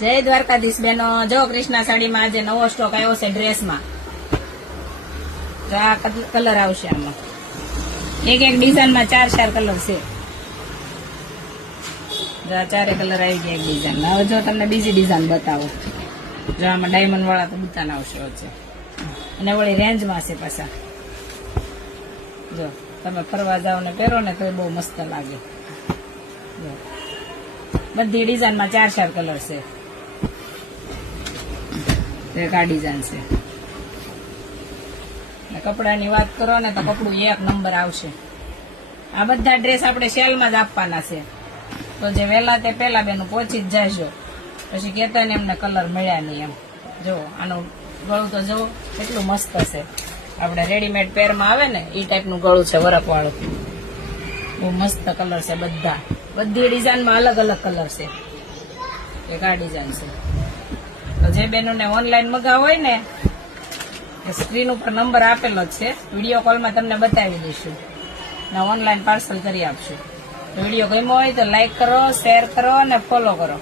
જય દ્વારકાધીશ બેનો, જો કૃષ્ણા સાડીમાં આજે નવો સ્ટોક આવ્યો છે ડ્રેસમાં. આ કલર આવશે આમાં, એક એક ડિઝાઇનમાં 4 કલર છે. જો આ 4 કલર આવી ગયા એક ડિઝાઇન. હવે જો તમને બીજી ડિઝાઇન બતાવો. જો આમાં ડાયમંડ વાળા તો બુતાન આવશે વચ્ચે, અને વળી રેન્જમાં છે પાછા. જો તમે ફરવા જાઓ ને પહેરો ને તો બહુ મસ્ત લાગે. જો બધી ડિઝાઇનમાં 4 કલર છે. એક આ ડિઝાઇન છે. કપડાની વાત કરો ને તો કપડું 1 નંબર આવશે. આ બધા ડ્રેસ આપણે સેલમાં જ આપવાના છે, તો જે વહેલા તે પહેલા બેનું પહોંચી જ જાશો, પછી કહેતા ને એમને કલર મળ્યા નહીં એમ. જો આનું ગળું તો જો કેટલું મસ્ત છે. આપણે રેડીમેડ પેરમાં આવે ને એ ટાઈપનું ગળું છે, વરખ વાળું. બહુ મસ્ત કલર છે. બધી ડિઝાઇનમાં અલગ અલગ કલર છે. એક આ ડિઝાઇન છે. તો જે બહેનોને ઓનલાઈન મગાવ હોય ને, સ્ક્રીન ઉપર નંબર આપેલો જ છે, વિડીયો કોલમાં તમને બતાવી દઈશું ને ઓનલાઈન પાર્સલ કરી આપશું. વિડીયો ગમ્યો હોય તો લાઈક કરો, શેર કરો અને ફોલો કરો.